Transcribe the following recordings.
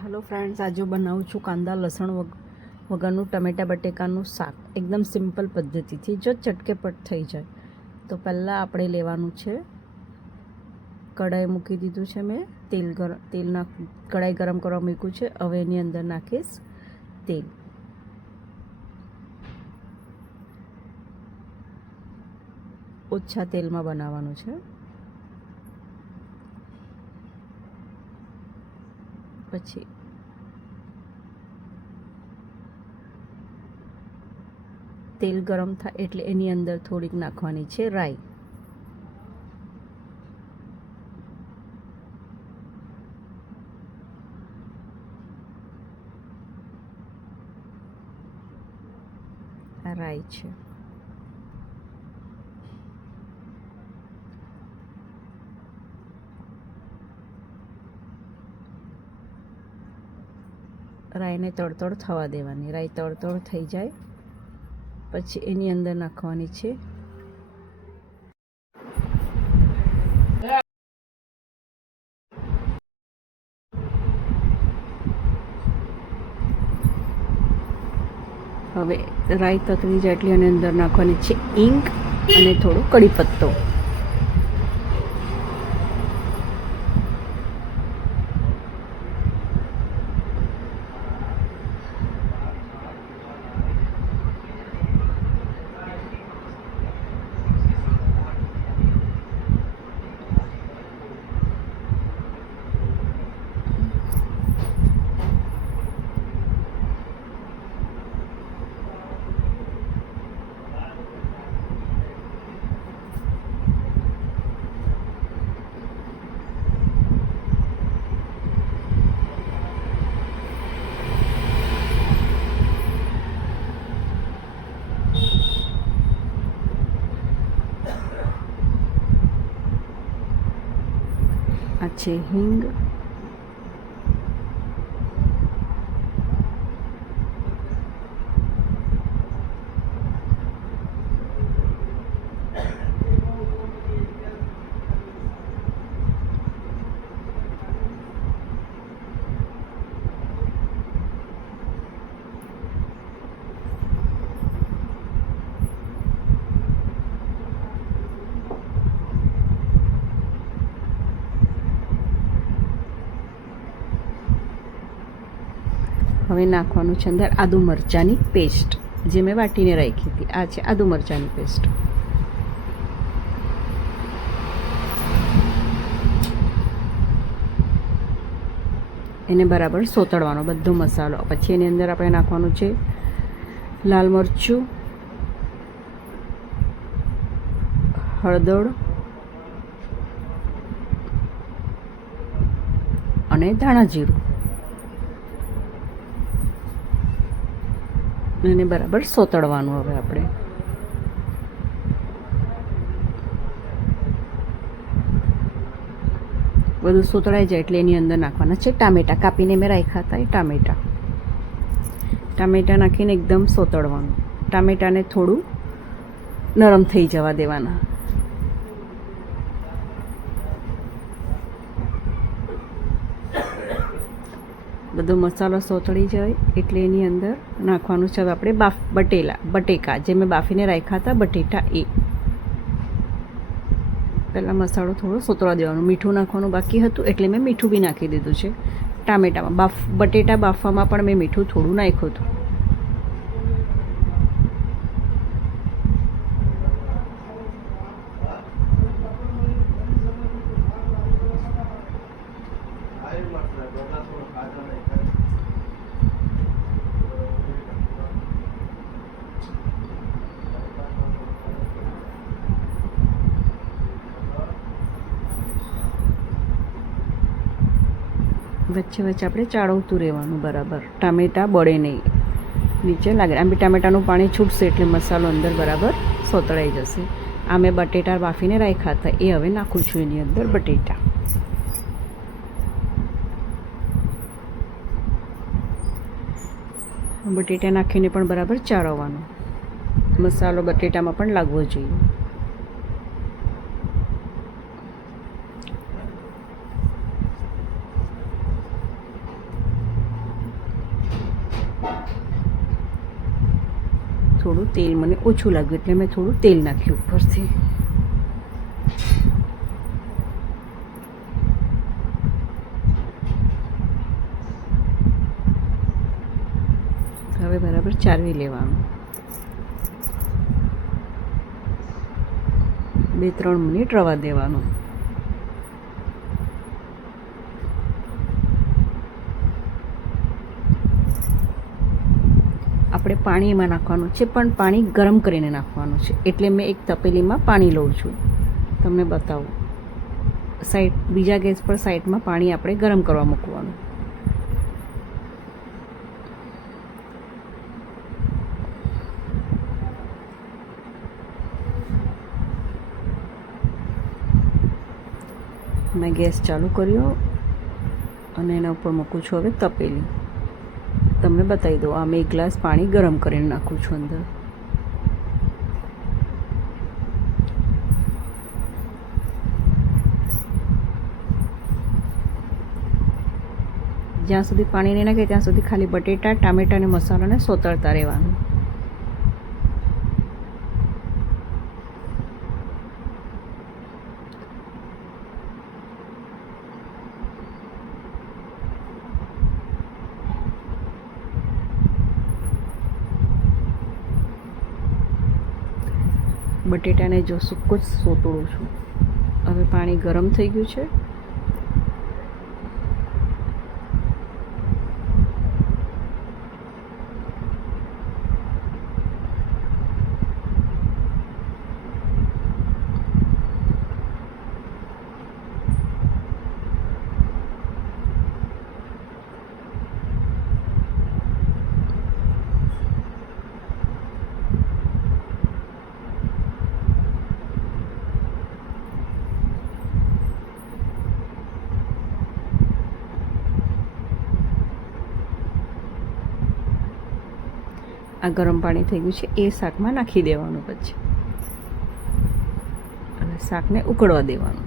Hello friends, आज बनाવું છું કાંદા લસણ વગરનું ટમેટા બટેકાનું શાક એકદમ સિમ્પલ પદ્ધતિથી જો ચટકેપટ થઈ જાય. તો પહેલાં આપણે લેવાનું છે, કઢાઈ મૂકી દીધું છે, મેં કઢાઈ ગરમ કરવા મૂક્યું છે. હવે એની અંદર નાખીશ તેલ. ઓછા તેલમાં બનાવવાનું છે. પછી તેલ ગરમ થાય એટલે એની અંદર થોડીક નાખવાની છે રાઈ. આ રાઈ છે. રાઈને તડતડ થવા દેવાની. રાઈ તડતડ થઈ જાય પછી એની અંદર નાખવાની છે હવે રાઈ તતરી જાય એટલે એની અંદર નાખવાની છે ઈંગ અને થોડો કડી પત્તો. આ છે હિંગ, હવે નાખવાનું છે અંદર આદુ મરચાંની પેસ્ટ જે મેં વાટીને રાખી હતી. આ છે આદુ મરચાંની પેસ્ટ. એને બરાબર સોતળવાનો બધો મસાલો. પછી એની અંદર આપણે નાખવાનું છે લાલ મરચું, હળદર અને ધાણા જીરું. એને બરાબર સોતળવાનું. હવે આપણે બધું સોતળાઈ જાય એટલે એની અંદર નાખવાના છે ટામેટાં. કાપીને મેં રાખ્યા હતા એ ટામેટાં નાખીને એકદમ સોતળવાનું. ટામેટાને થોડું નરમ થઈ જવા દેવાના. બધો મસાલો સોતળી જાય એટલે એની અંદર નાખવાનું છે હવે આપણે બટેકા જે મેં બાફીને રાખ્યા હતા બટેટા એ. પહેલાં મસાલો થોડો સોતળવા દેવાનો. મીઠું નાખવાનું બાકી હતું એટલે મેં મીઠું બી નાખી દીધું છે. ટામેટામાં બટેટા બાફવામાં પણ મેં મીઠું થોડું નાખ્યું હતું. વચ્ચે વચ્ચે આપણે ચાળવતું રહેવાનું બરાબર. ટામેટાં બળે નહીં, નીચે લાગે. આમ બી ટામેટાનું પાણી છૂટશે એટલે મસાલો અંદર બરાબર સોતળાઈ જશે. આ મેં બટેટા બાફીને રાખ્યા હતા એ હવે નાખું છું એની અંદર બટેટા. બટેટા નાખીને પણ બરાબર ચાળવવાનું. મસાલો બટેટામાં પણ લાગવો જોઈએ. થોડું તેલ મને ઓછું લાગ્યું એટલે મેં થોડું તેલ નાખ્યું ઉપરથી. હવે બરાબર ચારવી લેવાનું. 2-3 મિનિટ રવા દેવાનું. આપણે પાણી એમાં નાખવાનું છે, પણ પાણી ગરમ કરીને નાખવાનું છે. એટલે મેં એક તપેલીમાં પાણી લઉં છું. તમને બતાવું. બીજા ગેસ પર સાઈડમાં પાણી આપણે ગરમ કરવા મૂકવાનું. મેં ગેસ ચાલુ કર્યો અને એના ઉપર મૂકું છું હવે તપેલી. તમને બતાવી દઉં, આ મેં 1 ગ્લાસ પાણી ગરમ કરીને નાખું છું અંદર. જ્યાં સુધી પાણી નહીં નાખે ત્યાં સુધી ખાલી બટેટા, ટામેટા અને મસાલાને સોતરતા રહેવાનું. બટેટાને જો સૂકો જ સોતળું છું. હવે પાણી ગરમ થઈ ગયું છે. આ ગરમ પાણી થઈ ગયું છે એ શાકમાં નાખી દેવાનું પછી, અને શાકને ઉકળવા દેવાનું.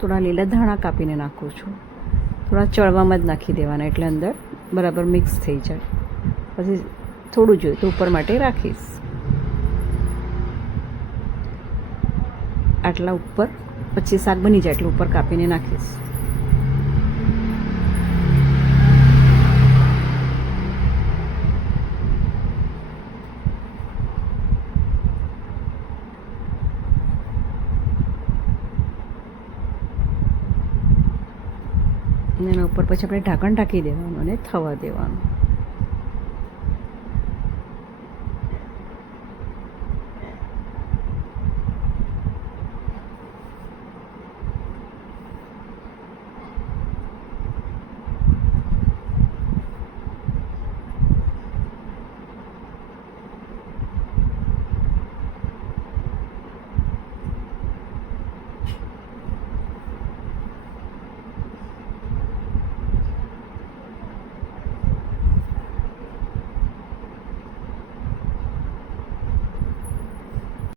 થોડા લીલા ધાણા કાપીને નાખું છું. થોડા ચળવામાં જ નાખી દેવાના એટલે અંદર બરાબર મિક્સ થઈ જાય. પછી થોડું જોઈએ તો ઉપર માટે રાખીશ. આટલા ઉપર, પછી શાક બની જાય એટલે ઉપર કાપીને નાખીશ. એના ઉપર પછી આપણે ઢાંકણ ઢાંકી દેવાનું અને થવા દેવાનું.